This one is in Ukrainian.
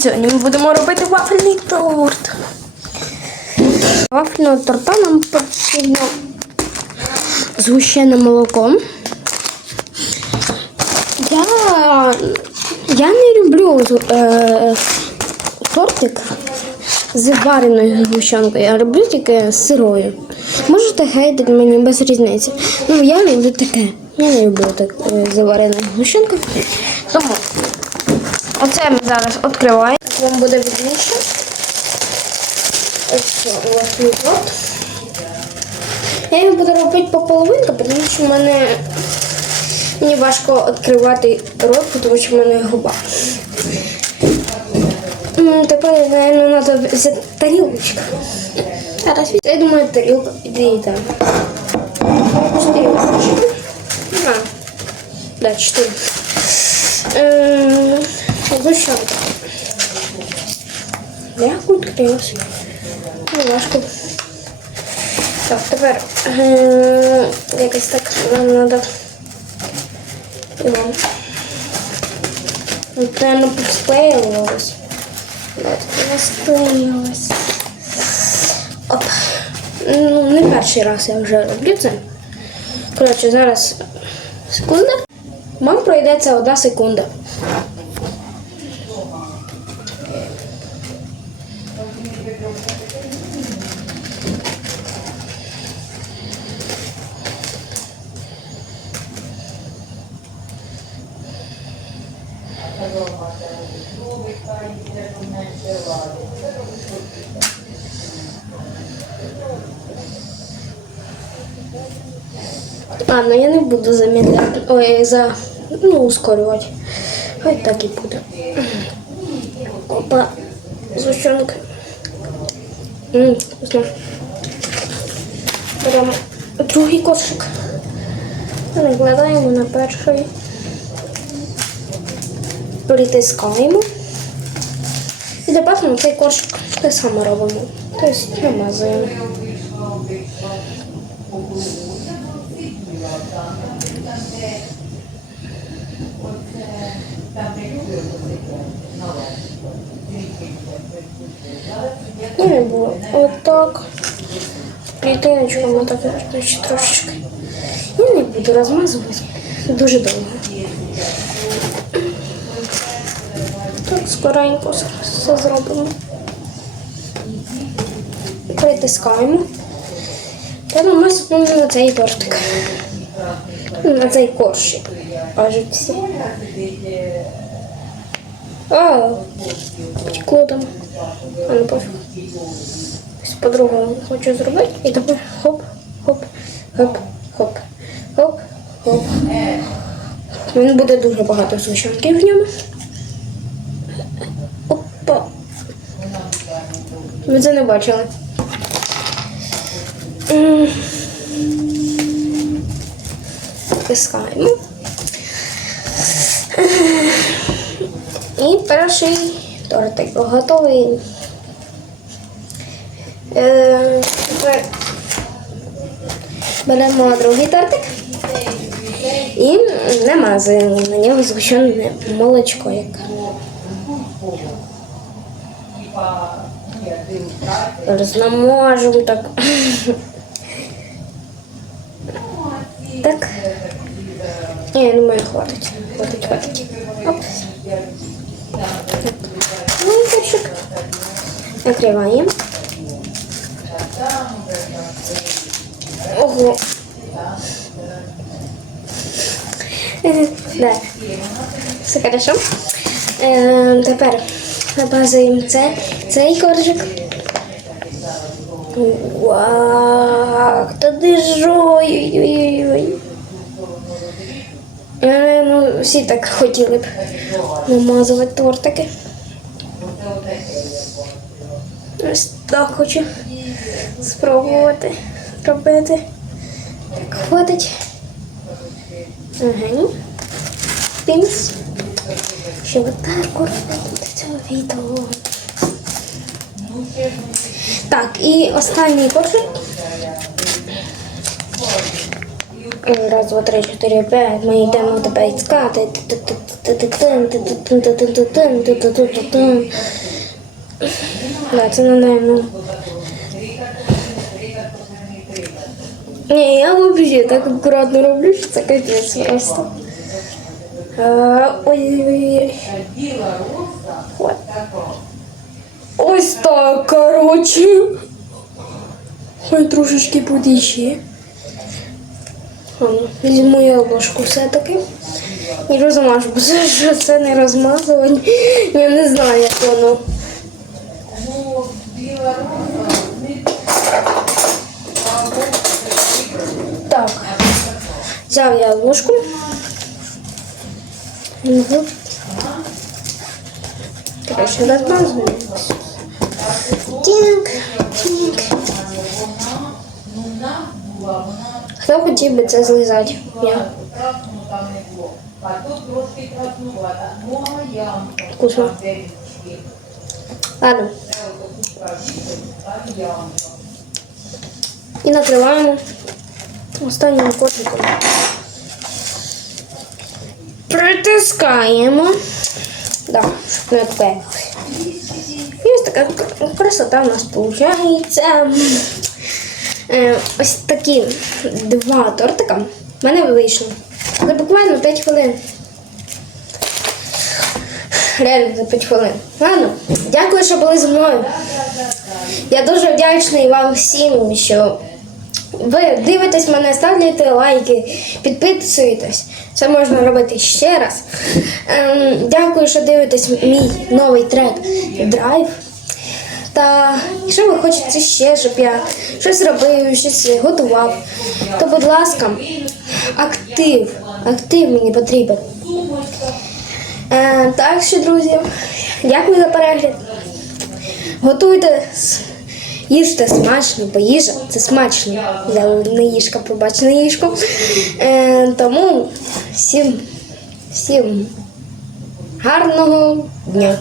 Сьогодні ми будемо робити вафельний торт. Вафельного торта нам потрібно згущене молоко. Я, я не люблю е, тортик з вареною згущенкою, я люблю тільки з сирою. Можете гейдити мені без різниці. Ну, я люблю таке. Я не люблю так е, з вареною. Тому Оце ми зараз відкриваємо. Вам буде видніше. Ось що у вас є торт. Я його буду робити по половинку, тому що в мене мені важко відкривати рот, тому що в мене губа. Тепер, мабуть, треба взяти тарілочку. Зараз я думаю, тарілка підійде. Чотири ложки. Да, чотири. Ем, Зущенка. Як відкрився? Не важко. Так, тепер е, якось так нам треба. Його. От, наверное, посклеювалось. От, посклеювалось. Оп. Ну, не перший раз я вже роблю це. Коротше, зараз секунда. Вам пройдеться одна секунда. Ладно, я не буду замедляти. Ой, за. Ну, ускорювати. Хай так і буде. Опа. Зущенка. Беремо другий кошик. Накладаємо на перший. Притискаємо. І на цей кошик те саме робимо. Тобто намазуємо. Не було. Отак. Клітиночками так значить, трошечки. Я не буду розмазувати. Дуже довго. Так, скоренько все- зробимо. Притискаємо. Та намазуємо на цей тортик. На цей коршик. Кажуть всі. А, там. А ну пофіг. По-другому хочу зробити. І тепер хоп, хоп, хоп, хоп, хоп, хоп. Він буде дуже багато сушенків в ньому. Опа. Ви це не бачили. Тискаємо. І перший тортик готовий. Е, тепер беремо другий тортик і намазуємо на нього згущене молочко. Як. Рознамажемо так. Так. Ні, я думаю, хватить. Хватить, хватить. Оп. Ну і першик. Накриваємо. Ого. Е, Да. Все хорошо. Е, тепер набазуємо це, цей коржик. Вау, та ти ой-ой-ой. Е, Ну, всі так хотіли б намазувати тортики. Ось так хочу спробувати робити. Так, хватить. Ага. Пінс. Ще отак робити до цього відео. Так, і останній кошик. Раз, два, три, чотири, п'ять. Ми йдемо до Бейцька. Да, це не наверное. Ні, я взагалі так акуратно роблю, що це капець просто. Е, Ой-ой-ой. Ой. Ось так, коротше. Ой, трошечки буде ще. Візьму я ложку все-таки. І розмажу, бо це не розмазування. Я не знаю, як воно. Взяв я ложку. Угу. Короче, розмазую. Тінк, тінк. Хто хотів би це злизати? Я. А тут трошки краснувата. Ну, а я Вкусно. Ладно. І накриваємо Останнім котиком. Притискаємо. Да, не відклеїлося. І ось така красота у нас виходить. Е, ось такі два тортика в мене вийшло. За буквально 5 хвилин. Реально за 5 хвилин. Ладно, дякую, що були зі мною. Я дуже вдячний вам всім, що ви дивитесь мене, ставляєте лайки, підписуєтесь. Це можна робити ще раз. Ем, дякую, що дивитесь мій новий трек Драйв. Та якщо ви хочете ще, щоб я щось робив, щось готував, то будь ласка, актив. Актив мені потрібен. Е, так що, друзі, дякую за перегляд. Готуйте, їжте смачно, бо їжа це смачно. Я не їжка, побачена їжку. Е, тому всім, всім гарного дня.